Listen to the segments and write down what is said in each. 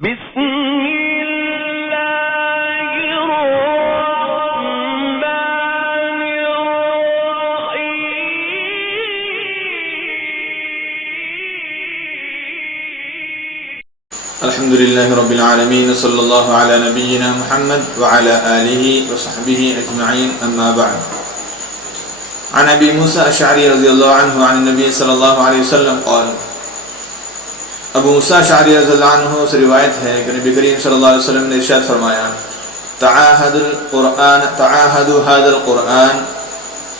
بسم اللہ الرحمن الرحیم الحمدللہ رب العالمین صلی اللہ علی نبینا محمد وعلی آلہ وصحبہ اجمعین اما بعد عن ابی موسیٰ اشعری رضی اللہ عنہ عن النبی صلی اللہ علیہ وسلم قال ابو موسیٰ اشعری رضی اللہ عنہ سے روایت ہے کہ نبی کریم صلی اللہ علیہ وسلم نے ارشاد فرمایا تعاہدوا هذا القرآن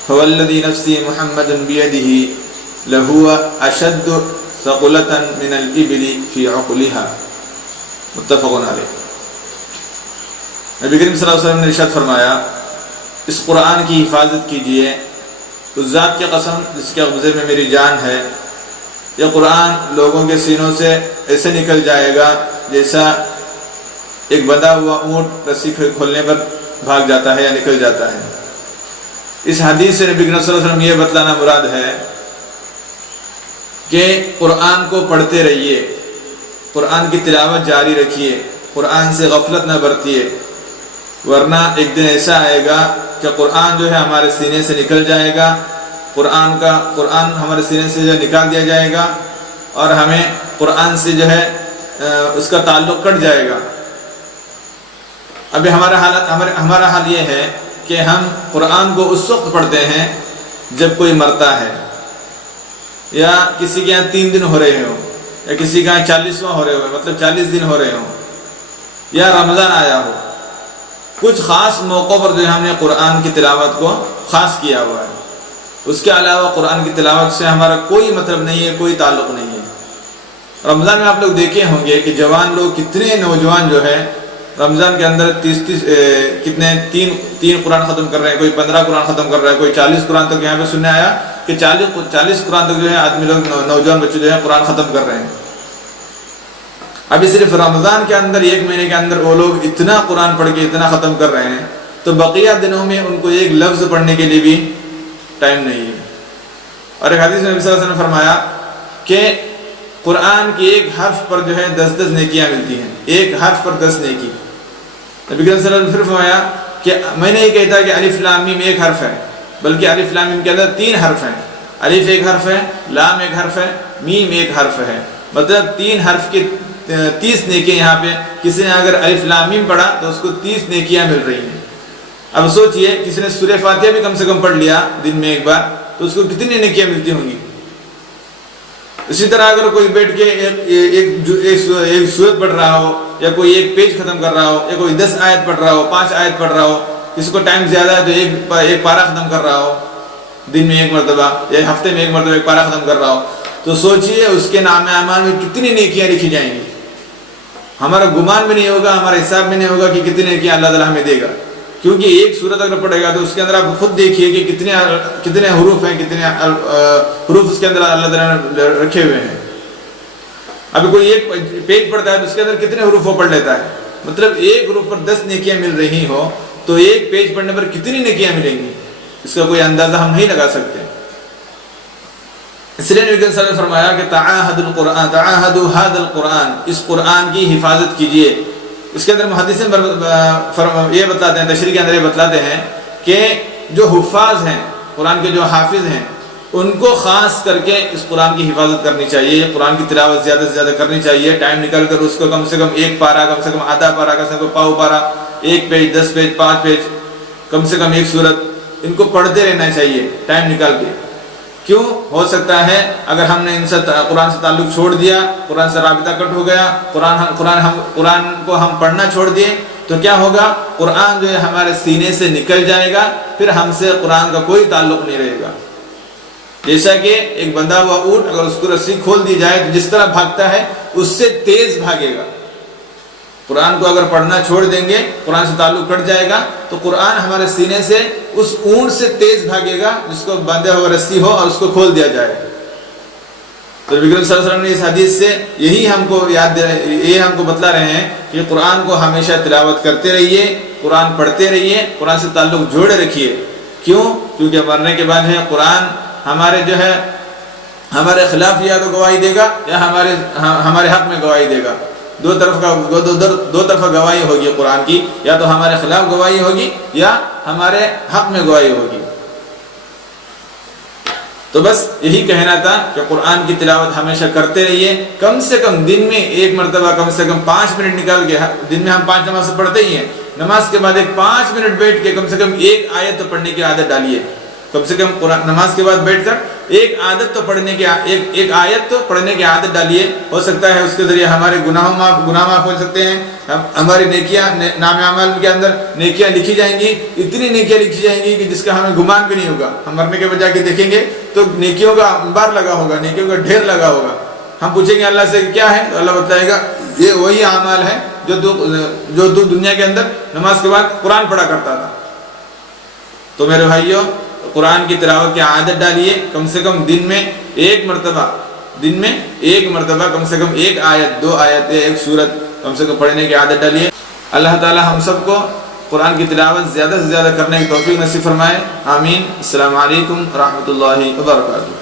فوالذی نفسی محمد بیدہ لہو اشد ثقلة من الابل فی عقلها متفق علیہ۔ نبی کریم صلی اللہ علیہ وسلم نے ارشاد فرمایا اس قرآن کی حفاظت کیجئے، اس ذات کی قسم جس کے قبضے میں میری جان ہے، یہ قرآن لوگوں کے سینوں سے ایسے نکل جائے گا جیسا ایک بندھا ہوا اونٹ رسی کھولنے پر بھاگ جاتا ہے یا نکل جاتا ہے۔ اس حدیث سے نبی کریم صلی اللہ علیہ وسلم یہ بتلانا مراد ہے کہ قرآن کو پڑھتے رہیے، قرآن کی تلاوت جاری رکھیے، قرآن سے غفلت نہ برتیے، ورنہ ایک دن ایسا آئے گا کہ قرآن جو ہے ہمارے سینے سے نکل جائے گا، قرآن ہمارے سینے سے جو نکال دیا جائے گا اور ہمیں قرآن سے جو ہے اس کا تعلق کٹ جائے گا۔ ابھی ہمارا حال یہ ہے کہ ہم قرآن کو اس وقت پڑھتے ہیں جب کوئی مرتا ہے، یا کسی کے یہاں 3 دن ہو رہے ہوں، یا کسی کے یہاں 40واں ہو رہے ہو، مطلب 40 دن ہو رہے ہوں، یا رمضان آیا ہو، کچھ خاص موقعوں پر جو ہم نے قرآن کی تلاوت کو خاص کیا ہوا ہے۔ اس کے علاوہ قرآن کی تلاوت سے ہمارا کوئی مطلب نہیں ہے، کوئی تعلق نہیں ہے۔ رمضان میں آپ لوگ دیکھے ہوں گے کہ جوان لوگ، کتنے نوجوان جو ہے رمضان کے اندر 3 قرآن ختم کر رہے ہیں، کوئی 15 قرآن ختم کر رہا ہے، کوئی 40 قرآن تک یہاں پہ سننے آیا کہ 40 قرآن تک جو ہے آدمی لوگ، نوجوان بچے جو ہے قرآن ختم کر رہے ہیں۔ ابھی صرف رمضان کے اندر 1 مہینے کے اندر وہ لوگ اتنا قرآن پڑھ کے اتنا ختم کر رہے ہیں، تو بقیہ دنوں میں ان کو ایک لفظ پڑھنے کے لیے بھی ٹائم نہیں ہے۔ اور ایک حدیث میں نبی صلی اللہ علیہ وسلم نے فرمایا کہ قرآن کی ایک حرف پر جو ہے 10 نیکیاں ملتی ہیں، ایک حرف پر 10 نیکی۔ نبی صلی اللہ علیہ وسلم نے پھر فرمایا کہ میں نہیں کہتا کہ الف لام میم ایک حرف ہے، بلکہ الف لام میم کے اندر 3 حرف ہیں، الف ایک حرف ہے، لام ایک حرف ہے، میم ایک حرف ہے، مطلب 3 حرف کے 30 نیکیاں۔ یہاں پہ کسی نے اگر الف لام میم پڑھا تو اس کو 30 نیکیاں مل رہی ہیں۔ اب سوچئے کسی نے سورہ فاتحہ بھی کم سے کم پڑھ لیا دن میں ایک بار تو اس کو کتنی نیکیاں ملتی ہوں گی۔ اسی طرح اگر کوئی بیٹھ کے ایک سورت پڑھ رہا ہو، یا کوئی ایک پیج ختم کر رہا ہو، یا کوئی 10 آیت پڑھ رہا ہو، 5 آیت پڑھ رہا ہو، کسی کو ٹائم زیادہ ہے تو ایک پارہ ختم کر رہا ہو دن میں 1 مرتبہ، یا ہفتے میں 1 مرتبہ ایک پارہ ختم کر رہا ہو، تو سوچئے اس کے نام اعمال میں کتنی نیکیاں لکھی جائیں گی۔ ہمارا گمان بھی نہیں ہوگا، ہمارا حساب بھی نہیں ہوگا کہ کتنی نیکیاں اللہ تعالیٰ ہمیں دے گا، کیونکہ ایک سورت اگر پڑھے گا تو اس کے اندر آپ خود دیکھیے کہ کتنے حروف ہیں، کتنے حروف اس کے اندر اللہ تعالیٰ نے رکھے ہوئے ہیں۔ ابھی کوئی ایک پیج پڑھتا ہے تو اس کے اندر کتنے حروف وہ پڑھ لیتا ہے، مطلب ایک حروف پر 10 نیکیاں مل رہی ہو تو ایک پیج پڑھنے پر کتنی نیکیاں ملیں گی، اس کا کوئی اندازہ ہم نہیں لگا سکتے۔ اس لیے نبی صلی اللہ علیہ وسلم نے فرمایا کہ تعاہدوا هذا القرآن، اس قرآن کی حفاظت کیجئے۔ اس کے اندر محدثین یہ بتلاتے ہیں، تشریح کے اندر یہ بتلاتے ہیں کہ جو حفاظ ہیں، قرآن کے جو حافظ ہیں، ان کو خاص کر کے اس قرآن کی حفاظت کرنی چاہیے، قرآن کی تلاوت زیادہ سے زیادہ کرنی چاہیے، ٹائم نکال کر اس کو کم سے کم 1 پارہ، کم سے کم آدھا پارہ، کم سے کم پاؤ پارہ، 1 پیج، 10 پیج، 5 پیج، کم سے کم 1 سورت، ان کو پڑھتے رہنا چاہیے ٹائم نکال کے۔ کیوں؟ ہو سکتا ہے اگر ہم نے ان سے قرآن سے تعلق چھوڑ دیا، قرآن سے رابطہ کٹ ہو گیا، قرآن کو ہم پڑھنا چھوڑ دیے تو کیا ہوگا؟ قرآن جو ہے ہمارے سینے سے نکل جائے گا، پھر ہم سے قرآن کا کوئی تعلق نہیں رہے گا۔ جیسا کہ ایک بندھا ہوا اونٹ اگر اس کو رسی کھول دی جائے تو جس طرح بھاگتا ہے اس سے تیز بھاگے گا۔ قرآن کو اگر پڑھنا چھوڑ دیں گے، قرآن سے تعلق کٹ جائے گا تو قرآن ہمارے سینے سے اس اونٹ سے تیز بھاگے گا جس کو بندھے ہوا رسی ہو اور اس کو کھول دیا جائے۔ تو نبی صلی اللہ علیہ وسلم نے اس حدیث سے یہی ہم کو بتلا رہے ہیں کہ قرآن کو ہمیشہ تلاوت کرتے رہیے، قرآن پڑھتے رہیے، قرآن سے تعلق جوڑے رکھیے۔ کیوں؟ کیونکہ مرنے کے بعد ہے قرآن ہمارے جو ہے ہمارے خلاف یا تو گواہی دے گا یا ہمارے حق میں گواہی دے گا۔ دو طرفہ گواہی ہوگی قرآن کی، یا تو ہمارے خلاف گواہی ہوگی یا ہمارے حق میں گواہی ہوگی۔ تو بس یہی کہنا تھا کہ قرآن کی تلاوت ہمیشہ کرتے رہیے، کم سے کم دن میں ایک مرتبہ، کم سے کم 5 منٹ نکال کے، دن میں ہم 5 نماز پڑھتے ہی ہیں، نماز کے بعد ایک 5 منٹ بیٹھ کے کم سے کم ایک آیت تو پڑھنے کی عادت ڈالیے۔ کم سے کم نماز کے بعد بیٹھ کر ایک آیت تو پڑھنے کی عادت ڈالیے۔ ہو سکتا ہے اس کے ذریعے ہمارے گناہ معاف ہو سکتے ہیں، ہماری نیکیاں، نام اعمال کے اندر نیکیاں لکھی جائیں گی، اتنی نیکیاں لکھی جائیں گی کہ جس کا ہمیں گمان بھی نہیں ہوگا۔ ہم مرنے کے بعد جا کے دیکھیں گے تو نیکیوں کا انبار لگا ہوگا، نیکیوں کا ڈھیر لگا ہوگا۔ ہم پوچھیں گے اللہ سے کیا ہے، تو اللہ بتائے گا یہ وہی اعمال ہے جو تو دنیا کے اندر نماز کے بعد قرآن پڑھا کرتا تھا۔ تو میرے بھائیوں، قرآن کی تلاوت کی عادت ڈالیے، کم سے کم دن میں ایک مرتبہ کم سے کم ایک آیت، 2 آیت، ایک سورت کم سے کم پڑھنے کی عادت ڈالیے۔ اللہ تعالی ہم سب کو قرآن کی تلاوت زیادہ سے زیادہ کرنے کی توفیق نصیب فرمائے، آمین۔ السلام علیکم ورحمۃ اللہ وبرکاتہ۔